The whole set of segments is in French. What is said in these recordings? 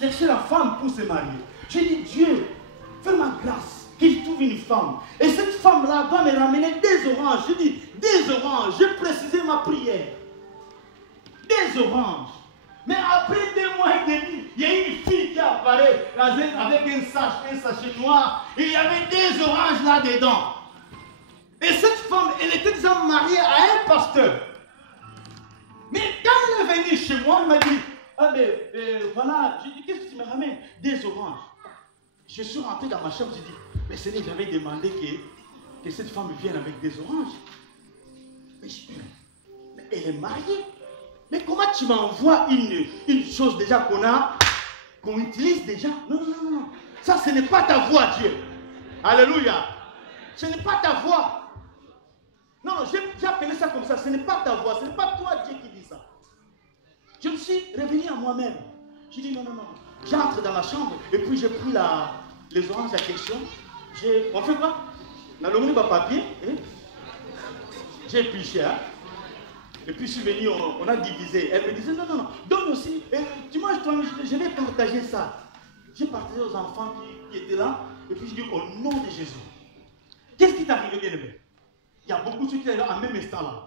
chercher la femme pour se marier. J'ai dit, Dieu, fais ma grâce qu'il trouve une femme. Et cette femme-là doit me ramener des oranges. J'ai dit, des oranges. J'ai précisé ma prière. Des oranges. Mais après 2 mois et demi, il y a une fille qui apparaît avec un sachet noir. Et il y avait des oranges là-dedans. Et cette femme, elle était déjà mariée à un pasteur. Mais quand elle est venue chez moi, elle m'a dit, ah mais voilà, j'ai dit, qu'est-ce que tu me ramènes? Des oranges. Je suis rentré dans ma chambre, j'ai dit, mais Seigneur, j'avais demandé que cette femme vienne avec des oranges. Mais elle est mariée. Mais comment tu m'envoies une chose déjà qu'on utilise déjà? Non, non, non. Ça, ce n'est pas ta voix, Dieu. Alléluia. Ce n'est pas ta voix. Non, non, j'ai appelé ça comme ça. Ce n'est pas ta voix. Ce n'est pas toi, Dieu, qui dit ça. Je me suis réveillé à moi-même. J'ai dit non, non, non. J'entre dans la chambre et puis j'ai pris les oranges à question. On fait quoi? On a le papier. J'ai épluché. Hein? Et puis je suis venu, on a divisé. Elle me disait non, non, non. Donne aussi. Tu manges toi, je vais partager ça. J'ai partagé aux enfants qui étaient là. Et puis je dis au nom de Jésus. Qu'est-ce qui t'est arrivé, bien-aimé? Il y a beaucoup de choses qui arrivent en même instant là.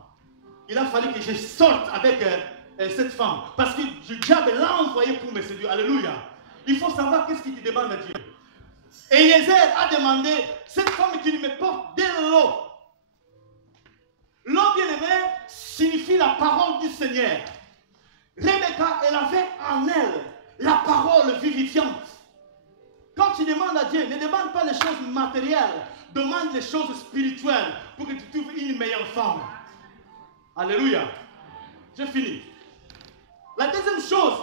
Il a fallu que je sorte avec cette femme. Parce que le diable l'a envoyé pour me séduire. Alléluia. Il faut savoir qu'est-ce qu'il te demande à Dieu. Eliezer a demandé cette femme qui me porte de l'eau. L'eau, bien-aimé, signifie la parole du Seigneur. Rebecca, elle avait en elle la parole vivifiante. Quand tu demandes à Dieu, ne demande pas les choses matérielles. Demande les choses spirituelles pour que tu trouves une meilleure femme. Alléluia. J'ai fini. La deuxième chose,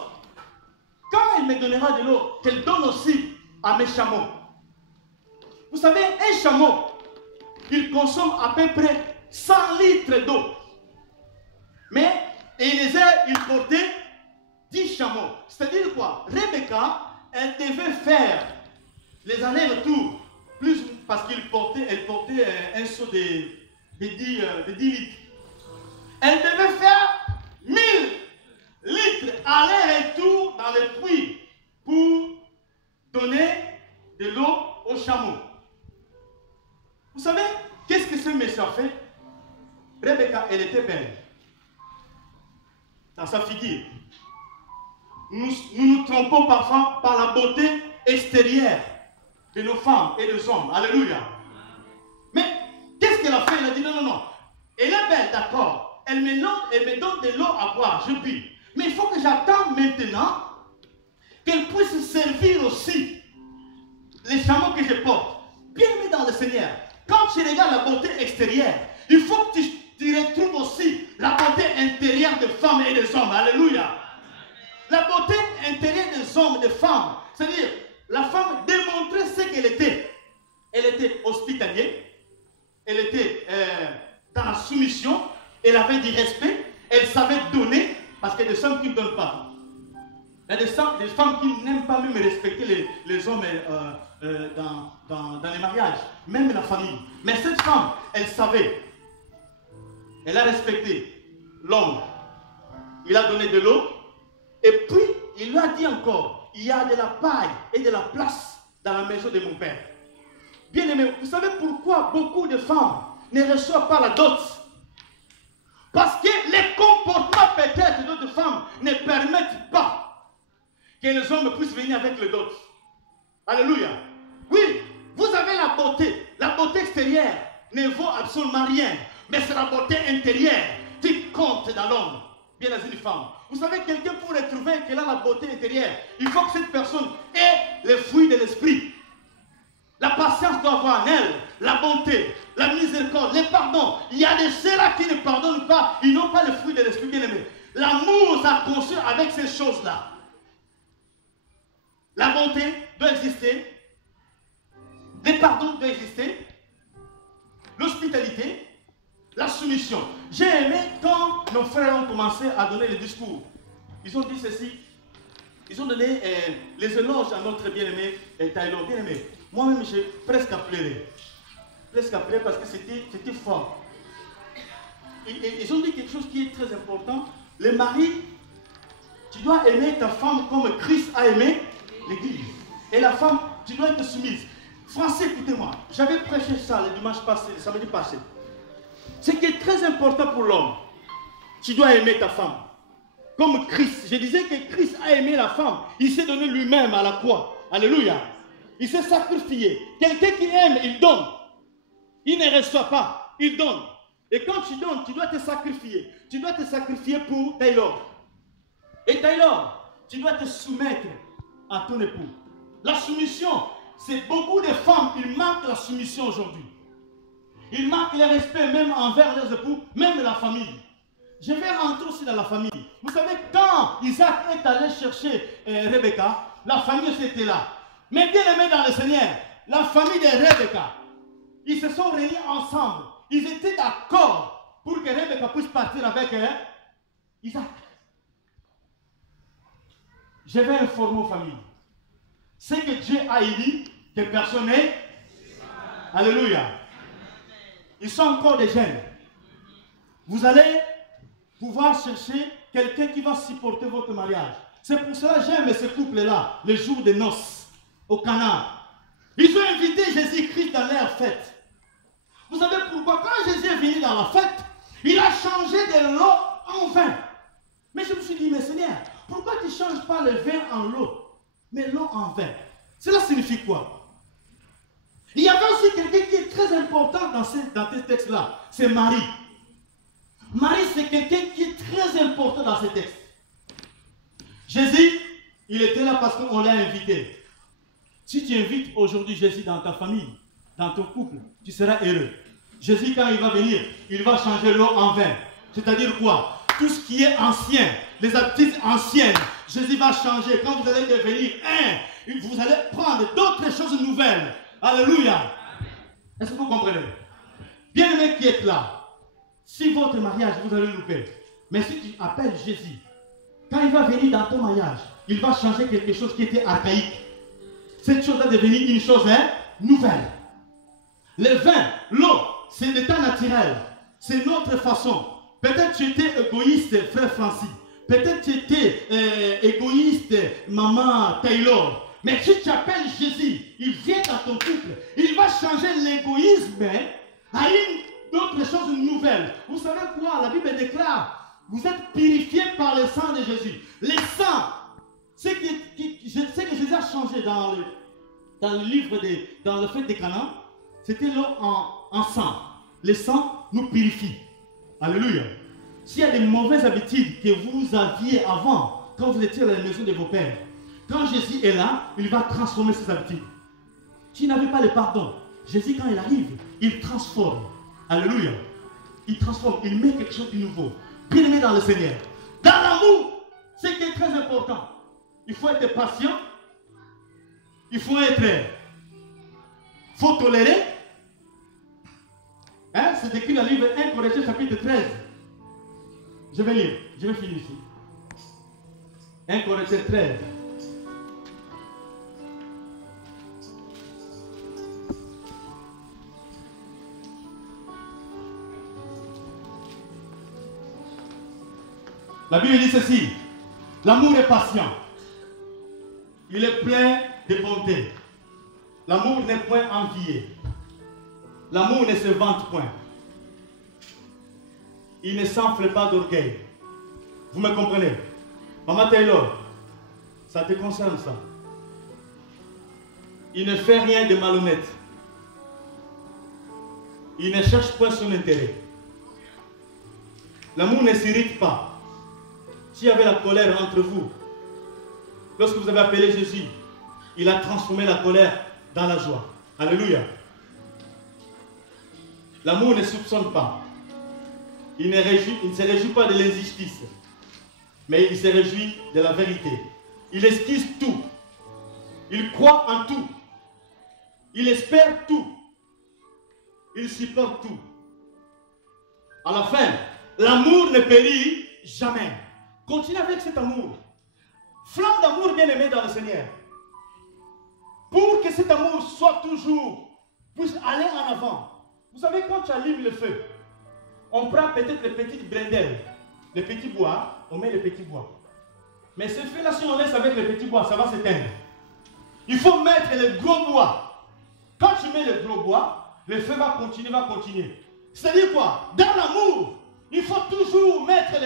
quand elle me donnera de l'eau, qu'elle donne aussi à mes chameaux. Vous savez, un chameau, il consomme à peu près 100 litres d'eau. Mais Eliezer, il portait 10 chameaux. C'est-à-dire quoi? Rebecca, elle devait faire les allers-retours, plus parce qu'elle portait un seau de 10 litres. Elle devait faire 1000 litres aller-retour dans les puits pour donner de l'eau aux chameaux. Vous savez, qu'est-ce que ce monsieur a fait? Rebecca, elle était belle. Dans sa figure. Nous trompons parfois par la beauté extérieure de nos femmes et des hommes. Alléluia. Mais qu'est-ce qu'elle a fait? Elle a dit non, non, non. Elle est belle, d'accord. Elle me donne de l'eau à boire, je puis. Mais il faut que j'attende maintenant qu'elle puisse servir aussi les chameaux que je porte. Bien aimé dans le Seigneur. Quand tu regardes la beauté extérieure, il faut que tu retrouves aussi la beauté intérieure des femmes et des hommes. Alléluia. La beauté intérieure des hommes et des femmes, c'est-à-dire la femme démontrait ce qu'elle était. Elle était hospitalière, elle était dans la soumission, elle avait du respect, elle savait donner, parce qu'il y a des femmes qui ne donnent pas. Il y a des femmes qui n'aiment pas même respecter les hommes dans les mariages, même la famille. Mais cette femme, elle savait. Elle a respecté l'homme. Il a donné de l'eau. Et puis, il lui a dit encore, il y a de la paille et de la place dans la maison de mon père. Bien aimé, vous savez pourquoi beaucoup de femmes ne reçoivent pas la dot? Parce que les comportements peut-être d'autres femmes ne permettent pas que les hommes puissent venir avec le dot. Alléluia. Oui, vous avez la beauté extérieure ne vaut absolument rien, mais c'est la beauté intérieure qui compte dans l'homme, bien dans une femme. Vous savez, quelqu'un pour retrouver qu'elle a la beauté intérieure, il faut que cette personne ait les fruits de l'esprit. La patience doit avoir en elle, la bonté, la miséricorde, le pardon. Il y a de ceux-là qui ne pardonnent pas, ils n'ont pas le fruit de l'esprit, bien aimé. L'amour ça construit avec ces choses-là. La bonté doit exister, le pardon doit exister, l'hospitalité, la soumission. J'ai aimé quand nos frères ont commencé à donner les discours. Ils ont dit ceci. Ils ont donné les éloges à notre bien-aimé Taylor. Bien-aimé, moi-même j'ai presque pleuré. Presque pleuré parce que c'était fort. Ils ont dit quelque chose qui est très important. Le mari, tu dois aimer ta femme comme Christ a aimé l'église. Et la femme, tu dois être soumise. Français, écoutez-moi. J'avais prêché ça le dimanche passé, le samedi passé. Ce qui est très important pour l'homme, tu dois aimer ta femme. Comme Christ. Je disais que Christ a aimé la femme. Il s'est donné lui-même à la croix. Alléluia. Il s'est sacrifié. Quelqu'un qui aime, il donne. Il ne reçoit pas, il donne. Et quand tu donnes, tu dois te sacrifier. Tu dois te sacrifier pour Taylor. Et Taylor, tu dois te soumettre à ton époux. La soumission, c'est beaucoup de femmes, ils manquent la soumission aujourd'hui. Ils manquent le respect même envers leurs époux, même la famille. Je vais rentrer aussi dans la famille. Vous savez, quand Isaac est allé chercher Rebecca, la famille était là. Mais bien aimé dans le Seigneur, la famille de Rebecca, ils se sont réunis ensemble. Ils étaient d'accord pour que Rebecca puisse partir avec Isaac. Je vais informer aux familles. C'est que Dieu a dit que personne n'est. Alléluia. Ils sont encore des jeunes. Vous allez pouvoir chercher quelqu'un qui va supporter votre mariage. C'est pour cela que j'aime ce couple-là, le jour des noces, au Canaan. Ils ont invité Jésus-Christ dans leur fête. Vous savez pourquoi? Quand Jésus est venu dans la fête, il a changé de l'eau en vin. Mais je me suis dit, mais Seigneur, pourquoi tu ne changes pas le vin en l'eau, mais l'eau en vin? Cela signifie quoi? Il y avait aussi quelqu'un qui est très important dans ces textes-là. C'est Marie. Marie, c'est quelqu'un qui est très important dans ces textes. Jésus, il était là parce qu'on l'a invité. Si tu invites aujourd'hui Jésus dans ta famille, dans ton couple, tu seras heureux. Jésus, quand il va venir, il va changer l'eau en vin. C'est-à-dire quoi? Tout ce qui est ancien, les habitudes anciennes, Jésus va changer. Quand vous allez devenir un, vous allez prendre d'autres choses nouvelles. Alléluia. Est-ce que vous comprenez? Bien aimé qui est là, si votre mariage, vous allez louper, mais si tu appelles Jésus, quand il va venir dans ton mariage, il va changer quelque chose qui était archaïque. Cette chose va devenir une chose nouvelle. Le vin, l'eau, c'est l'état naturel. C'est notre façon. Peut-être tu étais égoïste, frère Francis. Peut-être tu étais égoïste, maman Taylor. Mais si tu appelles Jésus, il vient dans ton couple. Il va changer l'égoïsme à une autre chose nouvelle. Vous savez quoi? La Bible déclare, vous êtes purifiés par le sang de Jésus. Le sang, c'est que Jésus a changé dans le livre, dans le fait des Canaan, c'était l'eau en sang. Le sang nous purifie. Alléluia. S'il y a des mauvaises habitudes que vous aviez avant, quand vous étiez à la maison de vos pères, quand Jésus est là, il va transformer ces habitudes. Tu n'avais pas le pardon. Jésus, quand il arrive, il transforme. Alléluia. Il transforme, il met quelque chose de nouveau. Bien aimé dans le Seigneur. Dans l'amour, ce qui est très important, il faut être patient. Il faut tolérer. Hein? C'est écrit dans le livre 1 Corinthiens chapitre 13. Je vais lire, je vais finir ici. 1 Corinthiens 13. La Bible dit ceci. L'amour est patient. Il est plein de bonté. L'amour n'est point envié. L'amour ne se vante point. Il ne s'enfle pas d'orgueil. Vous me comprenez? Maman Taylor, ça te concerne ça. Il ne fait rien de malhonnête. Il ne cherche point son intérêt. L'amour ne s'irrite pas. S'il y avait la colère entre vous, lorsque vous avez appelé Jésus, il a transformé la colère dans la joie. Alléluia. L'amour ne soupçonne pas. Il ne se réjouit pas de l'injustice, mais il se réjouit de la vérité. Il esquisse tout. Il croit en tout. Il espère tout. Il supporte tout. À la fin, l'amour ne périt jamais. Continuez avec cet amour. Flamme d'amour bien aimé dans le Seigneur. Pour que cet amour soit toujours, puisse aller en avant. Vous savez, quand tu allumes le feu, on prend peut-être les petites brindelles, les petits bois, on met les petits bois. Mais ce feu-là, si on laisse avec les petits bois, ça va s'éteindre. il faut mettre le gros bois. Quand tu mets le gros bois, le feu va continuer. C'est-à-dire quoi? Dans l'amour, il faut toujours mettre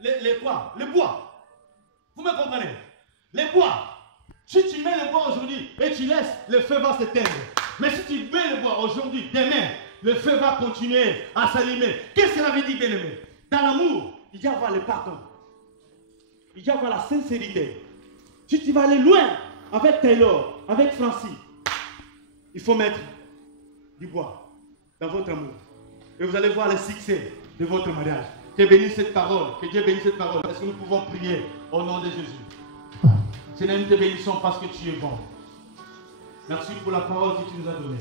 le bois. Vous me comprenez? Les bois. Si tu mets le bois aujourd'hui et tu laisses, le feu va s'éteindre. Mais si tu mets le bois aujourd'hui, demain, le feu va continuer à s'allumer. Qu'est-ce que cela veut dire, bien-aimé? Dans l'amour, il doit y avoir le pardon. Il doit y avoir la sincérité. Si tu vas aller loin avec Taylor, avec Francis, il faut mettre du bois dans votre amour. Et vous allez voir le succès de votre mariage. Que bénisse cette parole. Que Dieu bénisse cette parole. Est-ce que nous pouvons prier au nom de Jésus? Seigneur, nous te bénissons parce que tu es bon. Merci pour la parole que tu nous as donnée.